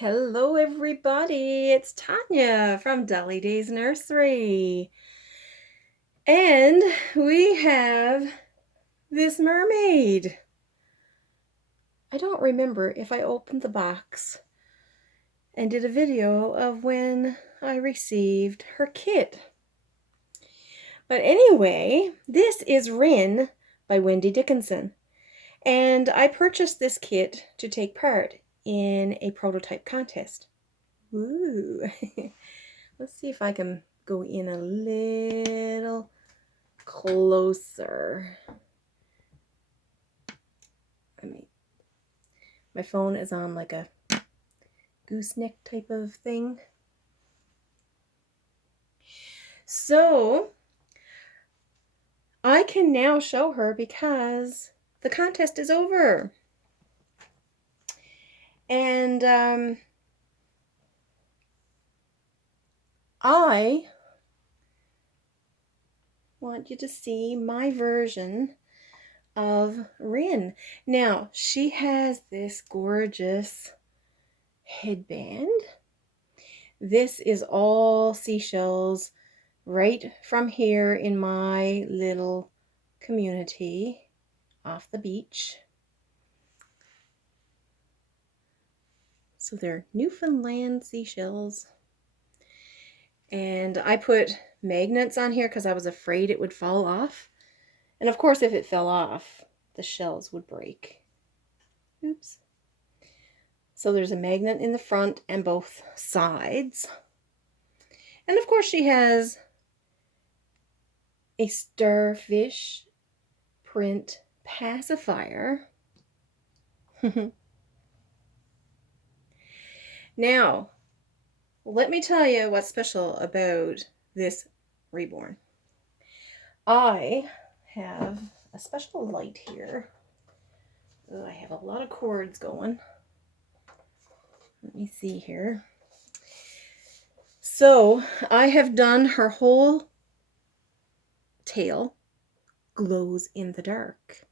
Hello everybody, it's Tanya from Dolly Days Nursery. And we have this mermaid. I don't remember if I opened the box and did a video of when I received her kit. But anyway, this is Rhynn by Wendy Dickenson. And I purchased this kit to take part in a prototype contest. Woo! Let's see if I can go in a little closer. My phone is on like a gooseneck type of thing. So I can now show her because the contest is over. And I want you to see my version of Rhynn. Now, she has this gorgeous headband. This is all seashells right from here in my little community off the beach. So they're Newfoundland seashells. And I put magnets on here because I was afraid it would fall off. And of course, if it fell off, the shells would break. Oops. So there's a magnet in the front and both sides. And of course, she has a starfish print pacifier. Now, let me tell you what's special about this reborn. I have a special light here. Oh, I have a lot of cords going. Let me see here. So I have done her whole tail glows in the dark.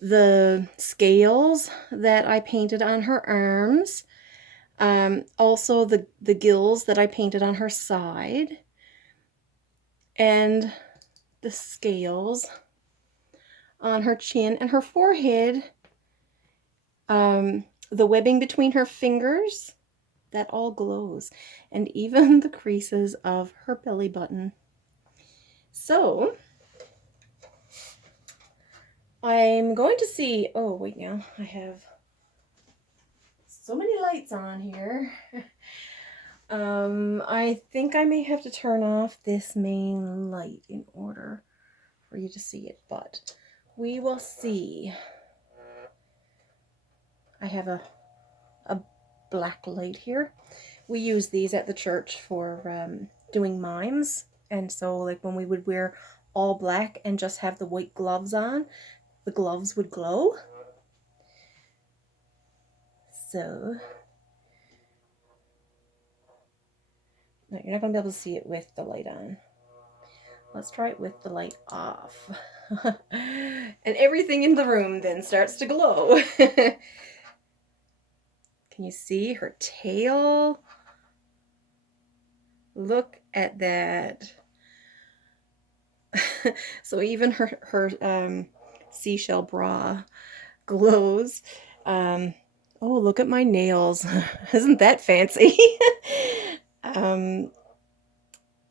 The scales that I painted on her arms, also the gills that I painted on her side, and the scales on her chin and her forehead, the webbing between her fingers, that all glows, and even the creases of her belly button. So I'm going to see, oh wait, now I have so many lights on here. I think I may have to turn off this main light in order for you to see it, but we will see. I have a black light here. We use these at the church for doing mimes, and so like when we would wear all black and just have the white gloves on, the gloves would glow. So no, you're not going to be able to see it with the light on. Let's try it with the light off. And everything in the room then starts to glow. Can you see her tail? Look at that. So even her seashell bra glows. Oh, look at my nails. Isn't that fancy?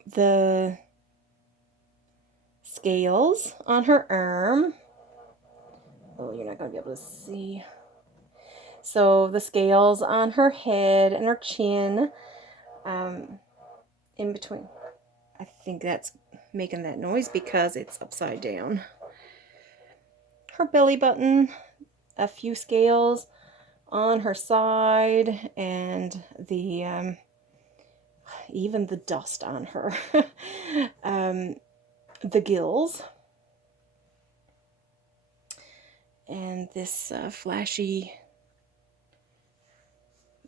The scales on her arm. Oh, you're not going to be able to see. So the scales on her head and her chin, in between. I think that's making that noise because it's upside down. Her belly button, a few scales on her side, and the even the dust on her. The gills, and this flashy,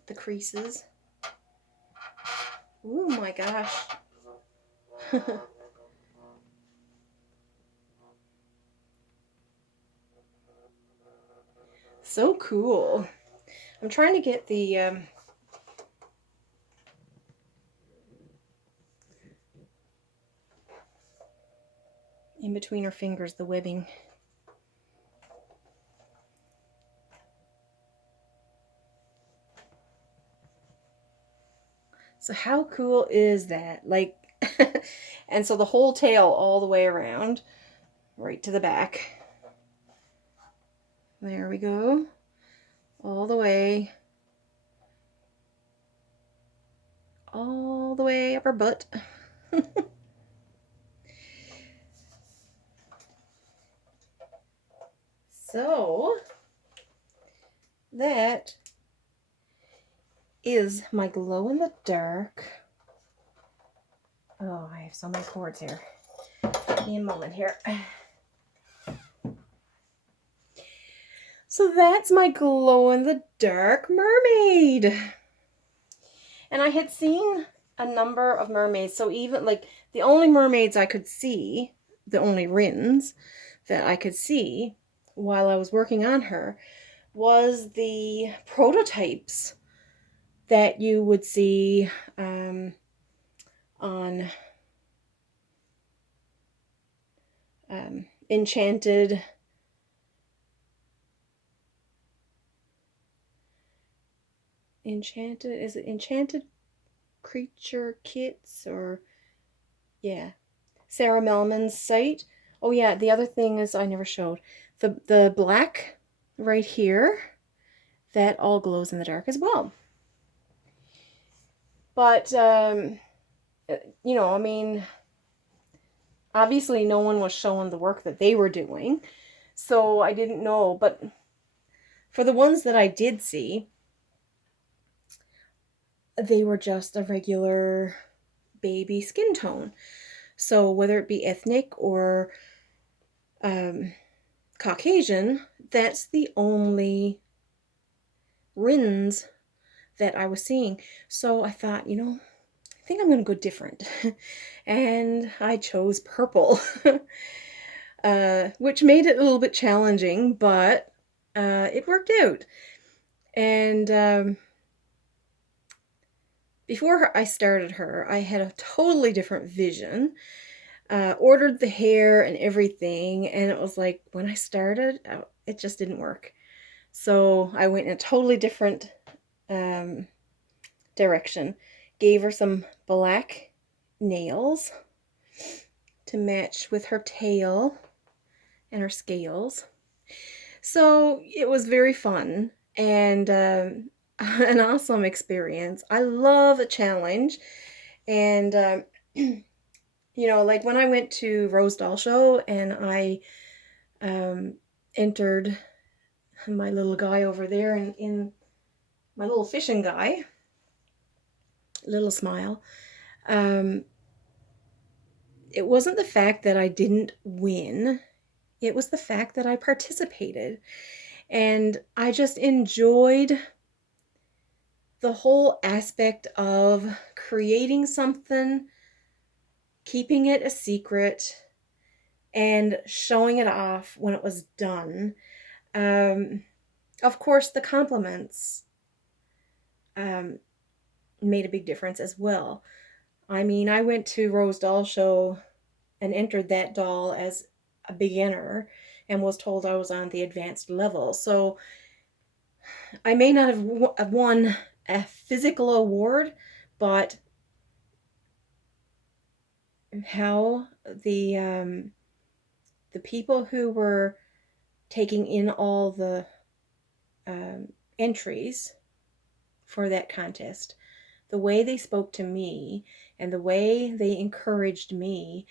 the creases. Oh my gosh. So cool. I'm trying to get the in between her fingers, the webbing. So how cool is that? Like, and so the whole tail all the way around, right to the back. There we go. All the way up her butt. So that is my glow in the dark. Oh, I have so many cords here. Give me a moment here. So that's my glow in the dark mermaid. And I had seen a number of mermaids. So even like the only mermaids I could see, the only Rhyns that I could see while I was working on her was the prototypes that you would see on Enchanted. Is it Enchanted Creature Kits? Or yeah, Sarah Melman's site. Oh yeah, the other thing is I never showed the black right here, that all glows in the dark as well. But you know, I mean, obviously no one was showing the work that they were doing, so I didn't know. But for the ones that I did see, they were just a regular baby skin tone. So whether it be ethnic or Caucasian, that's the only Rhyns that I was seeing. So I thought, you know, I think I'm going to go different. And I chose purple, which made it a little bit challenging, but it worked out. And before I started her, I had a totally different vision. Ordered the hair and everything, and it was like when I started, it just didn't work. So I went in a totally different direction. Gave her some black nails to match with her tail and her scales. So it was very fun and an awesome experience. I love a challenge. And you know, like when I went to Rose Doll Show and I entered my little guy over there in my little fishing guy, little smile. It wasn't the fact that I didn't win. It was the fact that I participated. And I just enjoyed the whole aspect of creating something, keeping it a secret, and showing it off when it was done. Of course, the compliments made a big difference as well. I mean, I went to Rose Doll Show and entered that doll as a beginner and was told I was on the advanced level. So I may not have won a physical award, but how the people who were taking in all the entries for that contest, the way they spoke to me and the way they encouraged me,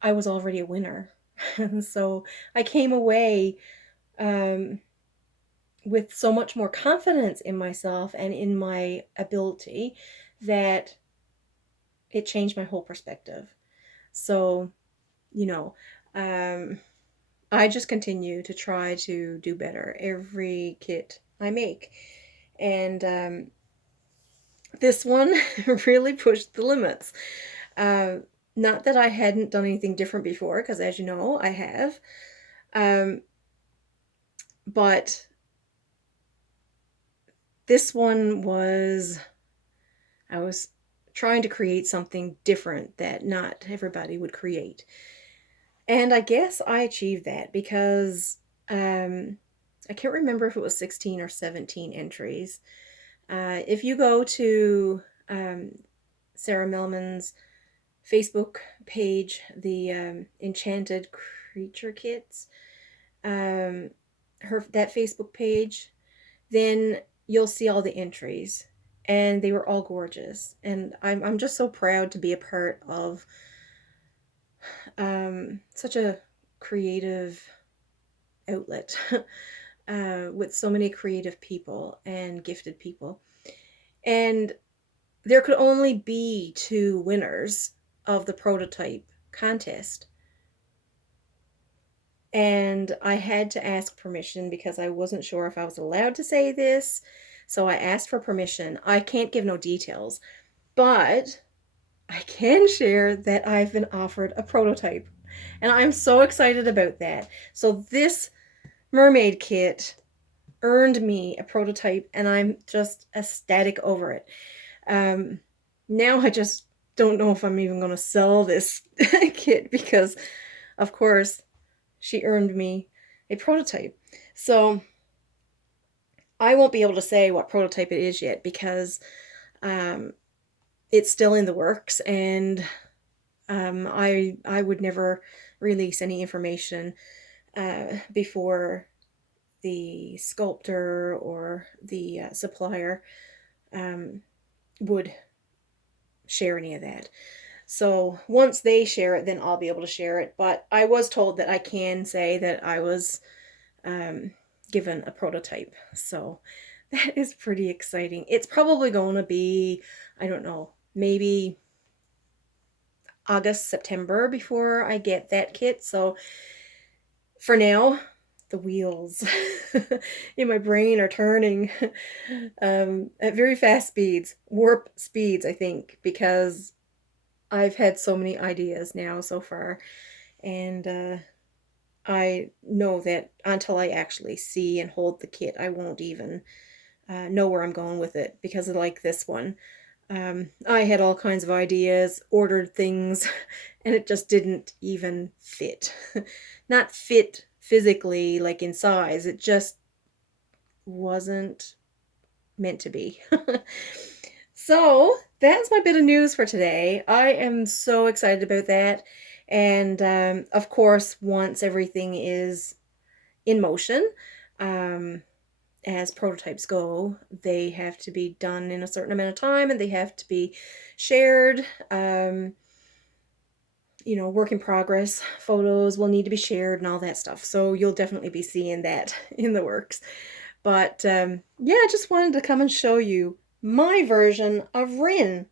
I was already a winner. So I came away with so much more confidence in myself and in my ability that it changed my whole perspective. So, you know, I just continue to try to do better every kit I make. And this one really pushed the limits. Not that I hadn't done anything different before, because as you know, I have. But this one was, I was trying to create something different that not everybody would create. And I guess I achieved that because I can't remember if it was 16 or 17 entries. If you go to um, Sarah Millman's Facebook page, the Enchanted Creature Kits, that Facebook page, then you'll see all the entries, and they were all gorgeous. And I'm just so proud to be a part of such a creative outlet with so many creative people and gifted people. And there could only be two winners of the prototype contest. And I had to ask permission because I wasn't sure if I was allowed to say this. So I asked for permission. I can't give no details, but I can share that I've been offered a prototype. And I'm so excited about that. So this mermaid kit earned me a prototype, and I'm just ecstatic over it. Um, Now I just don't know if I'm even going to sell this kit because, of course, she earned me a prototype. So I won't be able to say what prototype it is yet because um, it's still in the works, and I would never release any information before the sculptor or the supplier would share any of that. So once they share it, then I'll be able to share it. But I was told that I can say that I was um, given a prototype. So that is pretty exciting. It's probably going to be, I don't know, maybe August, September before I get that kit. So for now, the wheels in my brain are turning at very fast speeds, warp speeds, I think, because I've had so many ideas now so far. And I know that until I actually see and hold the kit, I won't even know where I'm going with it because like this one. I had all kinds of ideas, ordered things, and it just didn't even fit. Not fit physically, like in size, it just wasn't meant to be. So that's my bit of news for today. I am so excited about that. And of course, once everything is in motion, um, as prototypes go, they have to be done in a certain amount of time and they have to be shared. Work in progress photos will need to be shared and all that stuff. So you'll definitely be seeing that in the works. But yeah, I just wanted to come and show you my version of Rhynn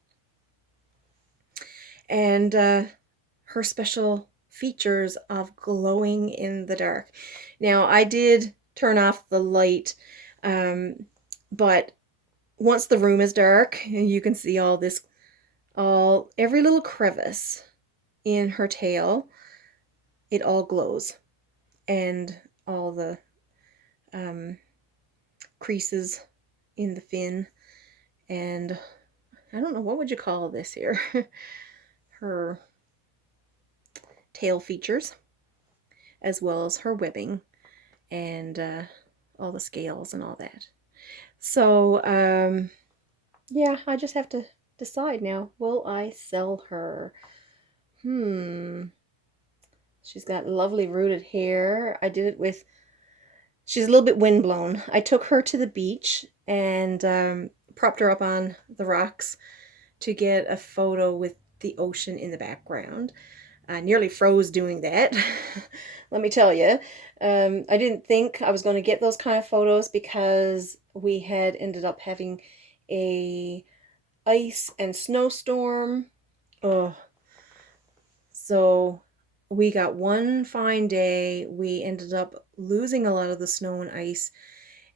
and her special features of glowing in the dark. Now, I did turn off the light, but once the room is dark, you can see every little crevice in her tail, it all glows, and all the creases in the fin, and I don't know, what would you call this here? Her tail features, as well as her webbing, and all the scales and all that. So, yeah, I just have to decide now. Will I sell her? She's got lovely rooted hair. She's a little bit windblown. I took her to the beach and propped her up on the rocks to get a photo with the ocean in the background. I nearly froze doing that. Let me tell you. I didn't think I was going to get those kind of photos because we had ended up having a ice and snowstorm. Oh, so we got one fine day. We ended up losing a lot of the snow and ice.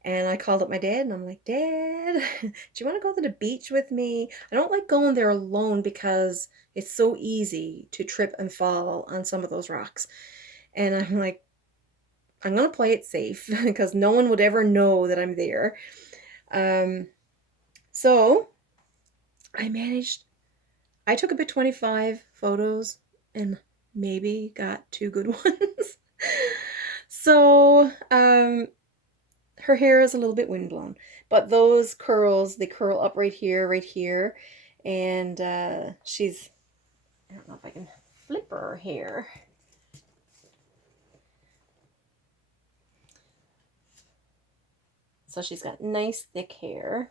And I called up my dad and I'm like, Dad, do you want to go to the beach with me? I don't like going there alone because it's so easy to trip and fall on some of those rocks. And I'm like, I'm going to play it safe because no one would ever know that I'm there. So I took about 25 photos and maybe got 2 good ones. So, her hair is a little bit windblown, but those curls, they curl up right here, and she's, I don't know if I can flip her hair. So she's got nice thick hair.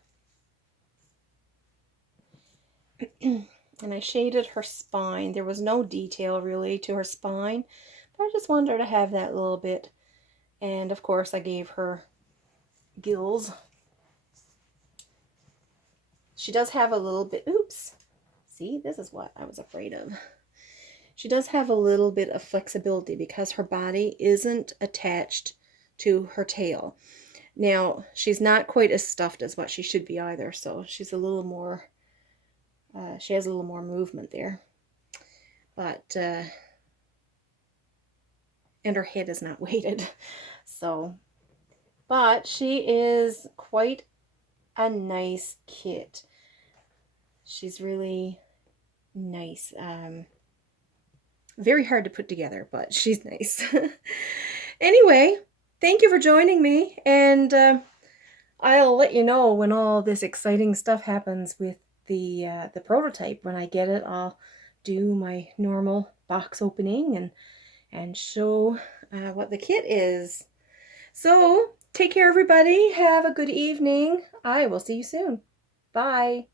And I shaded her spine. There was no detail really to her spine, but I just wanted her to have that little bit. And of course I gave her gills. She does have a little bit, oops, see, this is what I was afraid of. She does have a little bit of flexibility because her body isn't attached to her tail. Now, she's not quite as stuffed as what she should be either, so she's a little more, she has a little more movement there. But, and her head is not weighted, so, but she is quite a nice kit. She's really nice. Very hard to put together, but she's nice. Anyway, thank you for joining me, and I'll let you know when all this exciting stuff happens with the prototype. When I get it, I'll do my normal box opening and show what the kit is. So, take care, everybody. Have a good evening. I will see you soon. Bye.